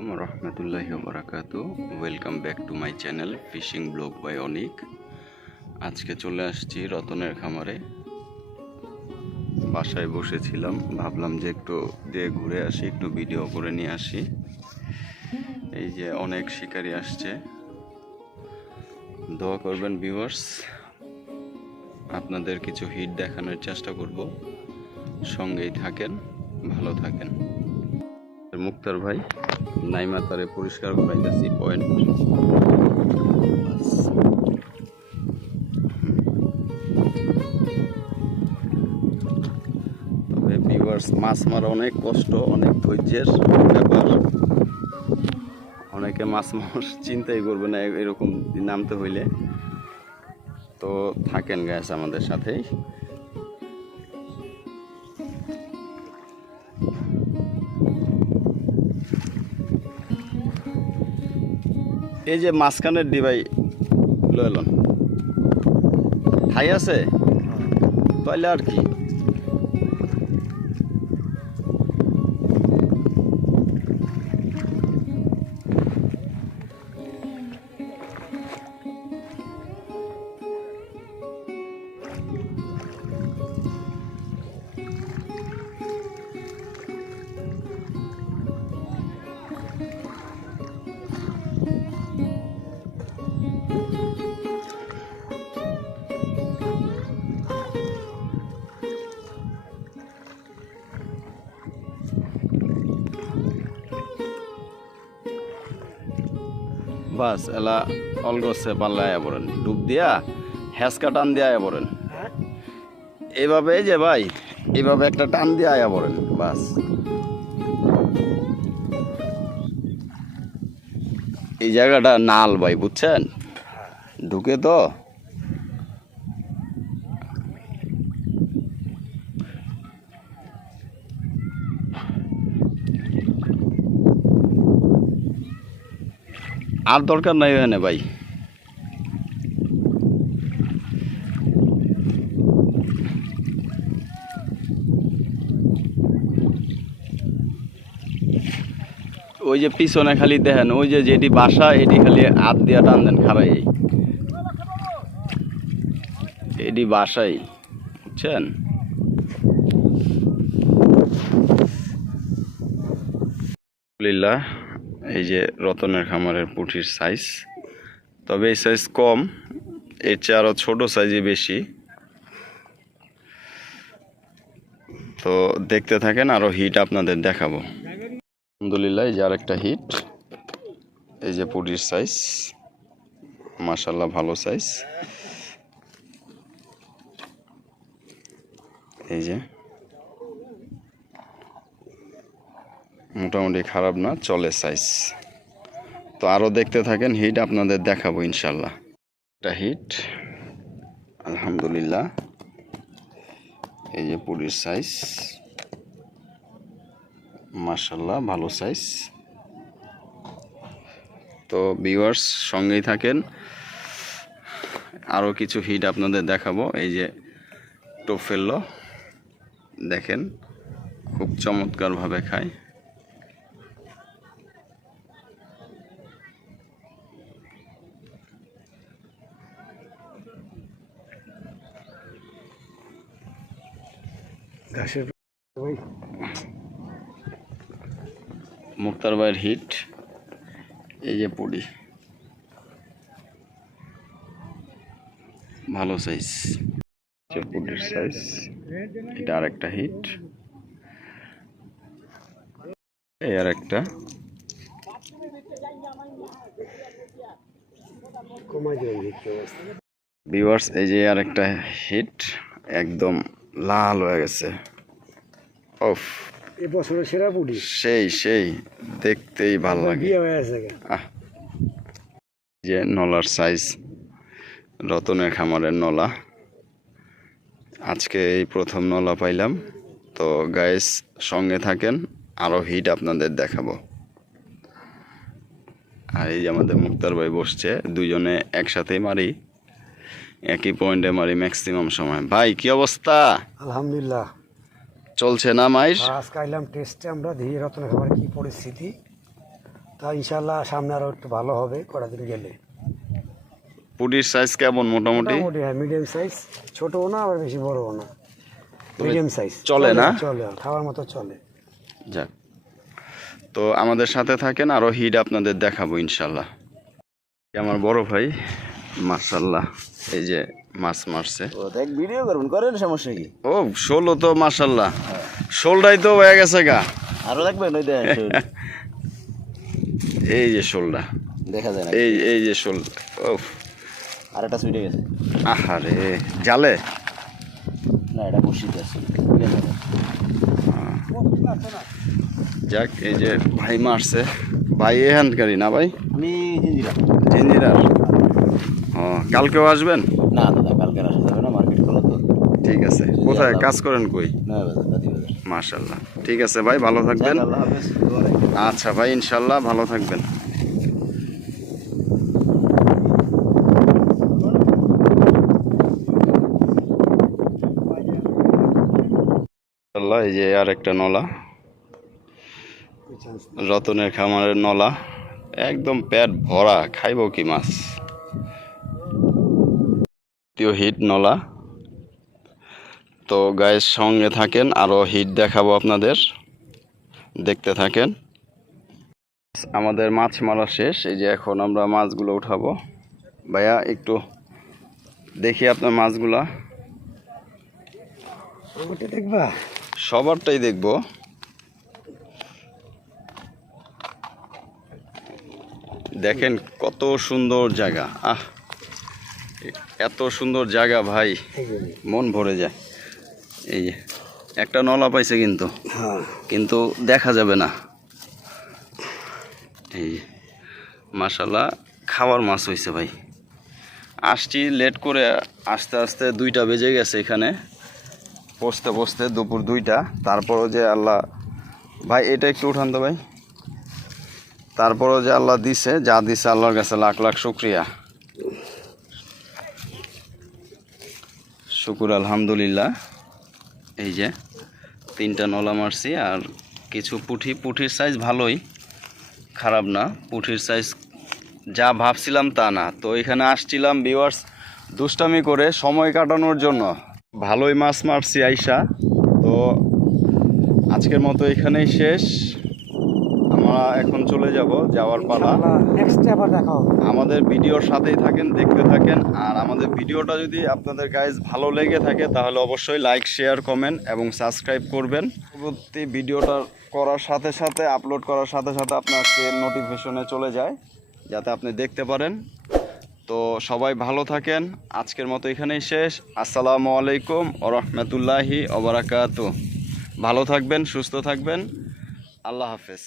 আসসালামু রহমতুল্লাহি বারাকাতু welcome back to my channel fishing vlog by Anik আজকে চলে আসছি রতনের খামারে। বাসায় বসেছিলাম, ভাবলাম যে একটু যে ঘুরে আসি, একটু ভিডিও করে নিয়ে আসি। এই যে অনেক শিকারি আসছে। দোয়া করবেন ভিউয়ার্স আপনাদের কিছু হিট দেখানোর চেষ্টা করব। সঙ্গেই থাকেন, ভালো থাকেন। মুক্তার ভাই নাইমা তারে পরিষ্কার করাইতেছি পয়েন্ট মাছ মারা অনেক কষ্ট, অনেক ধৈর্যের ব্যাপার। অনেকে মাছ মাছ চিন্তাই করবে না এরকম নামতে হইলে। তো থাকেন গ্যাস আমাদের সাথেই। এই যে মাঝখানের ডিবাই লইলন হাই আছে? তাহলে আর কি? বাস, এলা অলগসে পাল্লায় পড়েন ডুব দিয়া হ্যাসকা টান দিয়ে আয়া পড়েন এইভাবে এই যে ভাই, এভাবে একটা টান দিয়ে আয়া পড়েন বাস। এই জায়গাটা নাল ভাই, বুঝছেন? ঢুকে তো আর দরকার নাই এখানে, ভাই। ওই যে পিছনে খালি দেখেন, ওই যে যেটি বাসা, এটি খালি হাত দিয়া টান দেন খারাই এটি বাসাই, বুঝছেন? আলহামদুলিল্লাহ। এই যে রতনের খামারের পুঁটির সাইজ তবে এই সাইজ কম, এর চেয়ে আরও ছোটো সাইজে বেশি। তো দেখতে থাকেন আরও হিট আপনাদের দেখাবো। আলহামদুলিল্লাহ, এই যে আরেকটা হিট এই যে পুঁটির সাইজ মাসাল্লাহ ভালো সাইজ এই যে। মোটামুটি খারাপ না, চলে সাইজ তো আরও দেখতে থাকেন হিট আপনাদের দেখাবো ইনশাল্লাহ। এটা হিট আলহামদুলিল্লাহ। এই যে পুরীর সাইজ মার্শাল্লাহ ভালো সাইজ তো ভিউয়ার্স সঙ্গেই থাকেন। আরও কিছু হিট আপনাদের দেখাবো। এই যে টোপ ফেলল দেখেন, খুব চমৎকারভাবে খায়। ঘাসের মুক্তার ভাইয়ের হিট। এই যে পুডি ভালো সাইজ পুডির সাইজ এটা আর একটা হিট। এই আর একটা ভিউয়ার্স এই যে আর একটা হিট। একদম লাল হয়ে গেছে। ওফ এ বছরের সেরা পুডি সেই সেই। দেখতেই ভালো লাগে। যে নলার সাইজ রতনের খামারের নলা। আজকে এই প্রথম নলা পাইলাম। তো গাইস সঙ্গে থাকেন আরও হিট আপনাদের দেখাবো। আর এই যে আমাদের মুক্তার ভাই বসছে দুজনে একসাথেই মারি। একই পয়েন্টে মারি ম্যাক্সিমাম সময়। ভাই কি অবস্থা? আলহামদুলিল্লাহ। চলছে না মাইর আজকে আইলাম টেস্টে আমরা ধীরে রতন খাবার কি পরিস্থিতি। তা ইনশাল্লাহ সামনে আরও একটু ভালো হবে কটা দিন গেলে। পুটির সাইজ কেমন মোটামুটি? মোটামুটি হ্যাঁ মিডিয়াম সাইজ ছোটও না আবার বেশি বড়ও না। মিডিয়াম সাইজ চলে না? চলে খাওয়ার মতো চলে। যাক। তো আমাদের সাথে থাকেন আরও হিট আপনাদের দেখাবো ইনশাল্লাহ আমার বড় ভাই মার্শাল্লাহ এই যে মাছ মারছে। ভিডিও করুন করেন সমস্যা কি? ও ষোলো তো মার্শাল্লাহ ষোলটাই তো হয়ে গেছে গা। আরও দেখবেন ওই এই যে ষোলটা। দেখা যায় এই এই যে ষোল ও আর একটা সুইটে গেছে। আহারে জালে? না এটা বসিতে আছে। যাক এই যে ভাই মারছে। ভাই এ এখানকারই না ভাই? আমি জিঞ্জিরা। জিঞ্জিরার। কালকেও আসবেন? না দাদা কালকে আসা যাবে না মার্কেট খোলা তো। ঠিক আছে। কোথায়? কাজ করেন কই? মার্শাল্লাহ ঠিক আছে ভাই ভালো থাকবেন। আচ্ছা ভাই ইনশাল্লাহ ভালো থাকবেন। এই যে আর একটা নলা। রতনের খামারের নলা। একদম পেট ভরা খাইব কি মাছ? দ্বিতীয় হিট নলা। তো গায়ের সঙ্গে থাকেন আরও হিট দেখাবো আপনাদের। দেখতে থাকেন। আমাদের মাছ মারা শেষ এই যে এখন আমরা মাছগুলো উঠাবো। ভাইয়া একটু দেখি আপনার মাছগুলা। দেখবা? সবারটাই দেখব। দেখেন কত সুন্দর জায়গা। আহ এত সুন্দর জায়গা ভাই মন ভরে যায়। এই যে একটা নলা পাইছে কিন্তু। হ্যাঁ। কিন্তু দেখা যাবে না। এই মাসাল্লাহ খাওয়ার মাছ হয়েছে ভাই। আসছি লেট করে আস্তে আস্তে দুইটা বেজে গেছে এখানে। পৌঁছতে পৌঁছতে দুপুর দুইটা। তারপরও যে আল্লাহ ভাই এটা একটু উঠান তো ভাই। তারপরও যে আল্লাহ দিছে যা দিছে আল্লাহর কাছে লাখ লাখ শুক্রিয়া। শুকুর, আলহামদুলিল্লাহ। এই যে, তিনটা নলা মারছি আর কিছু পুঁঠি, পুঁঠির সাইজ ভালোই, খারাপ না। পুঁঠির সাইজ যা ভাবছিলাম তা না। তো এখানে আসছিলাম ভিউয়ার্স দুষ্টামি করে সময় কাটানোর জন্য। ভালোই মাছ মারছি আইসা। তো আজকের মতো এখানেই শেষ। আমরা এখন চলে যাব যাওয়ার পালা। নেক্সট আবার দেখা হবে। আমাদের ভিডিওর সাথেই থাকেন দেখতে থাকেন। আর আমাদের ভিডিওটা যদি আপনাদের গাইজ ভালো লেগে থাকে তাহলে অবশ্যই লাইক শেয়ার কমেন্ট এবং সাবস্ক্রাইব করবেন। পরবর্তী ভিডিওটা করার সাথে সাথে আপলোড করার সাথে সাথে আপনাকে নোটিফিকেশনে চলে যায় যাতে আপনি দেখতে পারেন। তো সবাই ভালো থাকেন। আজকের মতো এখানেই শেষ। আসসালামু আলাইকুম ও রহমতুল্লাহি ওবরাকাতু। ভালো থাকবেন সুস্থ থাকবেন। আল্লাহ হাফেজ।